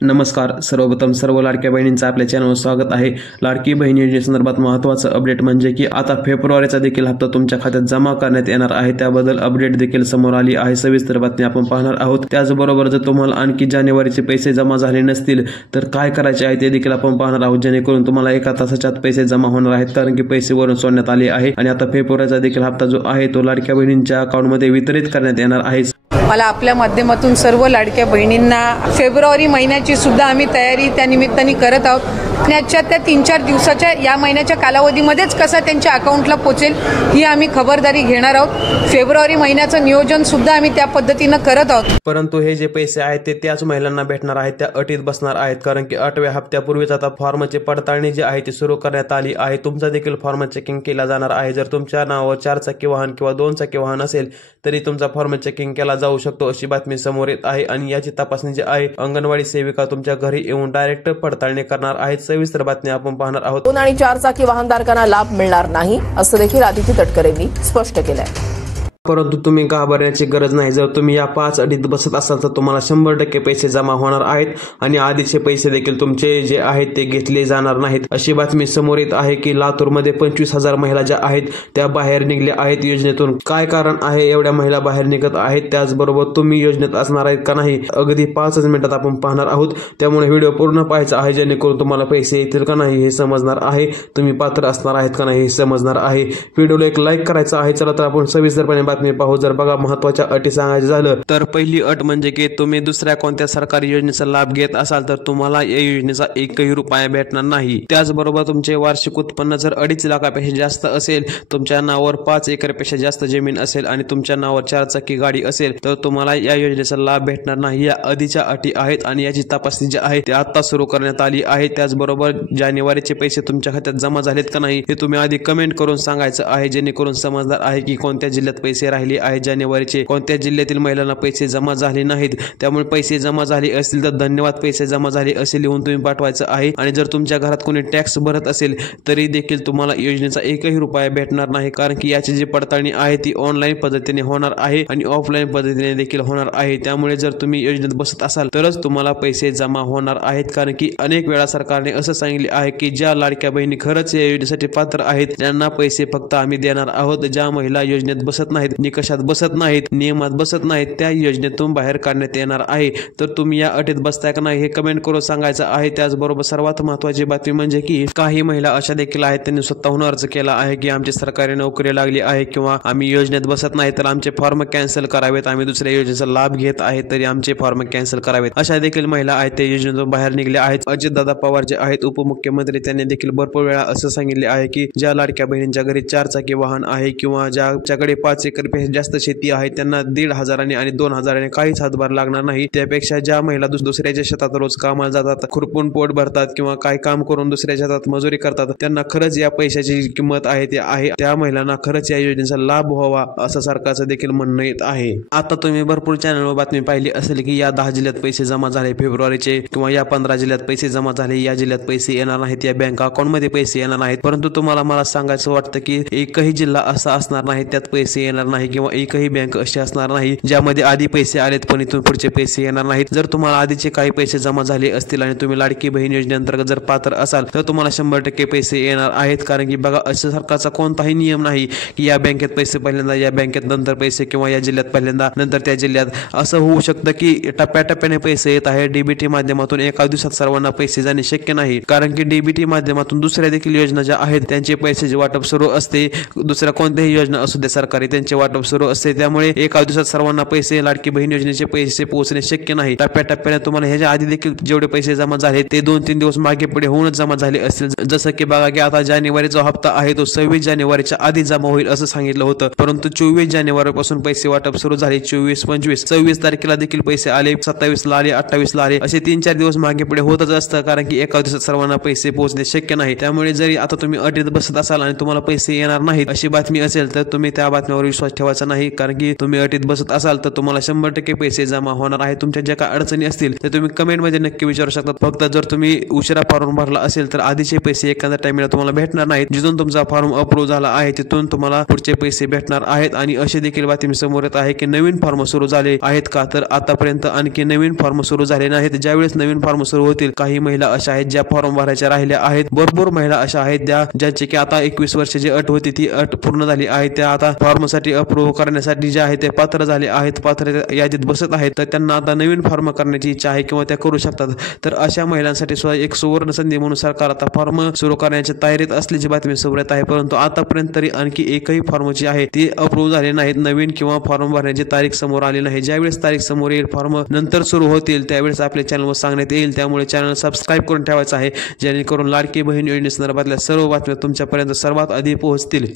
नमस्कार. सर्वप्रथम सर्व लाडक्या बहिणींचं आपल्या चॅनलवर स्वागत आहे. लाडकी बहीण योजनेसंदर्भात महत्त्वाचं अपडेट म्हणजे की आता फेब्रुवारीचा देखील हप्ता तुमच्या खात्यात जमा करण्यात येणार आहे. त्याबद्दल अपडेट देखील समोर आली आहे. सविस्तर बातमी आपण पाहणार आहोत. त्याचबरोबर जर तुम्हाला आणखी जानेवारीचे पैसे जमा झाले नसतील तर काय करायचे आहे ते देखील आपण पाहणार आहोत, जेणेकरून तुम्हाला एका तासाच्या आत पैसे जमा होणार आहेत, कारण की पैसे वरून सोडण्यात आले आहे. आणि आता फेब्रुवारीचा देखील हप्ता जो आहे तो लाडक्या बहिणींच्या अकाउंटमध्ये वितरित करण्यात येणार आहे. मला आपल्या माध्यमातून सर्व लाडक्या बहिणींना फेब्रुवारी महिन्याची सुद्धा आम्ही तयारी त्या निमित्ताने करत आहोत. आणि आजच्या त्या 3-4 दिवसाच्या या महिन्याच्या कालावधीमध्येच कसा त्यांच्या अकाउंटला पोचेल ही आम्ही खबरदारी घेणार आहोत. फेब्रुवारी महिन्याचं नियोजन सुद्धा आम्ही त्या पद्धतीनं करत आहोत. परंतु हे जे पैसे आहेत ते त्याच महिलांना भेटणार आहेत, त्या अटीत बसणार आहेत, कारण की 8व्या हप्त्यापूर्वीच आता फॉर्मची पडताळणी जी आहे ती सुरू करण्यात आली आहे. तुमचा देखील फॉर्म चेकिंग केला जाणार आहे. जर तुमच्या नावावर 4 चाकी वाहन किंवा 2 चाकी वाहन असेल तरी तुमचा फॉर्म चेकिंग केला जाऊ शकतो, अशी बातमी समोर येत आहे. आणि याची तपासणी जी आहे अंगणवाडी सेविका तुमच्या घरी येऊन डायरेक्ट पडताळणी करणार आहेत. सविस्तर बातमी आपण पाहणार आहोत. 2 आणि 4 चाकी वाहनधारकांना लाभ मिळणार नाही असं देखील आदिती तटकरे यांनी स्पष्ट केलंय. परंतु तुम्ही घाबरण्याची गरज नाही. जर तुम्ही या 5 अटीत बसत असाल तर तुम्हाला 100% पैसे जमा होणार आहेत आणि आधीचे पैसे देखील तुमचे जे आहेत ते घेतले जाणार नाहीत, अशी बातमी समोर येत आहे की लातूरमध्ये 25,000 महिला ज्या आहेत त्या बाहेर निघल्या आहेत योजनेतून. काय कारण आहे एवढ्या महिला बाहेर निघत आहेत, त्याचबरोबर तुम्ही योजनेत असणार आहेत का नाही, अगदी 5 मिनिटात आपण पाहणार आहोत. त्यामुळे व्हिडिओ पूर्ण पाहायचा आहे, जेणेकरून तुम्हाला पैसे येतील का नाही हे समजणार आहे, तुम्ही पात्र असणार आहेत का नाही हे समजणार आहे. व्हिडिओला एक लाईक करायचा आहे. चला तर आपण सविस्तरपणे बातमी पाहू. जर बघा महत्त्वाच्या अटी सांगायचं झालं तर पहिली अट म्हणजे की तुम्ही दुसऱ्या कोणत्या सरकारी योजनेचा लाभ घेत असाल तर तुम्हाला या योजनेचा 1ही रुपया भेटणार नाही. त्याचबरोबर तुमचे वार्षिक उत्पन्न जर 2.5 लाखापेक्षा जास्त असेल, तुमच्या नावावर 5 एकरपेक्षा जास्त जमीन असेल आणि तुमच्या नावावर 4 चाकी गाडी असेल तर तुम्हाला या योजनेचा लाभ भेटणार नाही. या आधीच्या अटी आहेत आणि याची तपासणी जी आहे ती आता सुरू करण्यात आली आहे. त्याचबरोबर जानेवारीचे पैसे तुमच्या खात्यात जमा झालेत का नाही हे तुम्ही आधी कमेंट करून सांगायचं आहे, जेणेकरून समजणार आहे की कोणत्या जिल्ह्यात पैसे राहिले आहे जानेवारीचे, कोणत्या जिल्ह्यातील महिलांना पैसे जमा झाले नाहीत. त्यामुळे पैसे जमा झाले असतील तर धन्यवाद, पैसे जमा झाले असे लिहून तुम्ही पाठवायचं आहे. आणि जर तुमच्या घरात कोणी टॅक्स भरत असेल तरी देखील तुम्हाला योजनेचा 1ही रुपया भेटणार नाही, कारण की याची जी पडताळणी आहे ती ऑनलाईन पद्धतीने होणार आहे आणि ऑफलाईन पद्धतीने देखील होणार आहे. त्यामुळे जर तुम्ही योजनेत बसत असाल तरच तुम्हाला पैसे जमा होणार आहेत, कारण की अनेक वेळा सरकारने असं सांगितले आहे की ज्या लाडक्या बहिणी खरंच या योजनेसाठी पात्र आहेत त्यांना पैसे फक्त आम्ही देणार आहोत. ज्या महिला योजनेत बसत नाहीत, निकषात बसत नाहीत, नियमात बसत नाहीत, त्या योजनेतून बाहेर काढण्यात येणार आहे. तर तुम्ही या अटीत बसताय का नाही हे कमेंट करून सांगायचं आहे. त्याचबरोबर सर्वात महत्त्वाची बातमी म्हणजे की काही महिला अशा देखील आहेत त्यांनी स्वतःहून अर्ज केला आहे की आमची सरकारी नोकरी लागली आहे किंवा आम्ही योजनेत बसत नाही तर आमचे फॉर्म कॅन्सल करावेत, आम्ही दुसऱ्या योजनेचा लाभ घेत आहे तरी आमचे फॉर्म कॅन्सल करावेत. अशा देखील महिला आहेत त्या योजनेतून बाहेर निघल्या आहेत. अजितदादा पवार जे आहेत उपमुख्यमंत्री त्यांनी देखील भरपूर वेळा असं सांगितले आहे की ज्या लाडक्या बहिणींच्या घरी 4 चाकी वाहन आहे किंवा ज्याच्याकडे 5 एकरपेक्षा जास्त शेती आहे त्यांना 1,500 आणि 2,000 काहीच हातभार लागणार नाही. त्यापेक्षा ज्या महिला दुसऱ्याच्या शेतात रोज कामाला जातात, खुरपून पोट भरतात किंवा काय काम करून दुसऱ्याच्या शेतात मजुरी करतात, त्यांना खरंच या पैशाची किंमत आहे ते आहे. त्या महिलांना खरंच या योजनेचा लाभ व्हावा असं सरकारचं देखील म्हणणं येत आहे. आता तुम्ही भरपूर चॅनलवर बातमी पाहिली असेल की या 10 जिल्ह्यात पैसे जमा झाले फेब्रुवारीचे किंवा या 15 जिल्ह्यात पैसे जमा झाले, या जिल्ह्यात पैसे येणार नाहीत, या बँक अकाउंटमध्ये पैसे येणार नाहीत. परंतु तुम्हाला मला सांगायचं वाटतं की एकही जिल्हा असा असणार नाही त्यात पैसे येणार नाही किंवा एकही बँक अशी असणार नाही ज्यामध्ये आधी पैसे आलेत पण इथून पुढचे पैसे येणार नाहीत. जर तुम्हाला आधीचे काही पैसे जमा झाले असतील आणि तुम्ही लाडकी बहीण योजनेअंतर्गत जर पात्र असाल तर तुम्हाला 100% पैसे येणार आहेत, कारण की बघा असं सरकारचा कोणताही नियम नाही की या बँकेत पैसे पहिल्यांदा, या बँकेत नंतर पैसे किंवा या जिल्ह्यात पहिल्यांदा नंतर त्या जिल्ह्यात. असं होऊ शकतं की टप्प्याटप्प्याने पैसे येत आहे. डीबीटी माध्यमातून एका दिवसात सर्वांना पैसे जाणे शक्य नाही, कारण की डीबीटी माध्यमातून दुसऱ्या देखील योजना ज्या आहेत त्यांचे पैसे वाटप सुरू असते. दुसऱ्या कोणत्याही योजना असू दे सरकारी त्यांचे वाटप सुरू असते. त्यामुळे एका दिवसात सर्वांना पैसे लाडकी बहीण योजनेचे पैसे पोहोचणे शक्य नाही. टप्प्याटप्प्याने तुम्हाला ह्याच्या आधी देखील जेवढे पैसे जमा झाले ते 2-3 दिवस मागे पुढे होऊनच जमा झाले असतील. जसं की बघा की आता जानेवारीचा हप्ता आहे तो 26 जानेवारीच्या आधी जमा होईल असं सांगितलं होतं, परंतु 24 जानेवारीपासून पैसे वाटप सुरू झाले. 24, 25, 26 तारखेला देखील पैसे आले, 27 ला आले, 28 ला आले, असे 3-4 दिवस मागे पुढे होतच असतं, कारण की एका दिवसात सर्वांना पैसे पोहोचणे शक्य नाही. त्यामुळे जरी आता तुम्ही अटीत बसत असाल आणि तुम्हाला पैसे येणार नाहीत अशी बातमी असेल तर तुम्ही त्या बातमीवर विश्वास विश्वास ठेवायचा नाही, कारण की तुम्ही अटीत बसत असाल तर तुम्हाला 100% पैसे जमा होणार आहे. तुमच्या ज्या काही अडचणी असतील ते तुम्ही कमेंटमध्ये नक्की विचारू शकता. फक्त जर तुम्ही उशिरा फॉर्म भरला असेल तर आधीचे पैसे एखाद्या टाइमला तुम्हाला भेटणार नाहीत. जिथून तुमचा फॉर्म अप्रूव्ह झाला आहे तिथून तुम्हाला पुढचे पैसे भेटणार आहेत. आणि अशी देखील बातमी समोर येत आहे की नवीन फॉर्म सुरू झाले आहेत का, तर आतापर्यंत आणखी नवीन फॉर्म सुरू झाले नाहीत. ज्यावेळेस नवीन फॉर्म सुरू होतील, काही महिला अशा आहेत ज्या फॉर्म भरायच्या राहिल्या आहेत. भरपूर महिला अशा आहेत ज्यांची की आता 21 वर्षाची अट होती ती अट पूर्ण झाली आहे. त्या आता फॉर्मसाठी अप्रूव्ह करण्यासाठी जे आहे ते पात्र झाले आहेत, पात्र यादीत बसत आहेत. तर त्यांना आता नवीन फॉर्म करण्याची इच्छा आहे किंवा त्या करू शकतात. तर अशा महिलांसाठी सुद्धा एक सुवर्ण संधी म्हणून सरकार आता फॉर्म सुरू करण्याच्या तयारीत असल्याची बातमी समोर येत आहे. परंतु आतापर्यंत तरी आणखी एकही फॉर्म जी आहे ती अप्रूव्ह झाले नाहीत, नवीन किंवा फॉर्म भरण्याची तारीख समोर आली नाही. ज्यावेळेस तारीख समोर येईल, फॉर्म नंतर सुरू होतील, त्यावेळेस आपल्या चॅनलवर सांगण्यात येईल. त्यामुळे चॅनल सबस्क्राईब करून ठेवायचं आहे, जेणेकरून लाडकी बहीण योजनेसंदर्भातल्या सर्व बातम्या तुमच्यापर्यंत सर्वात आधी पोहोचतील.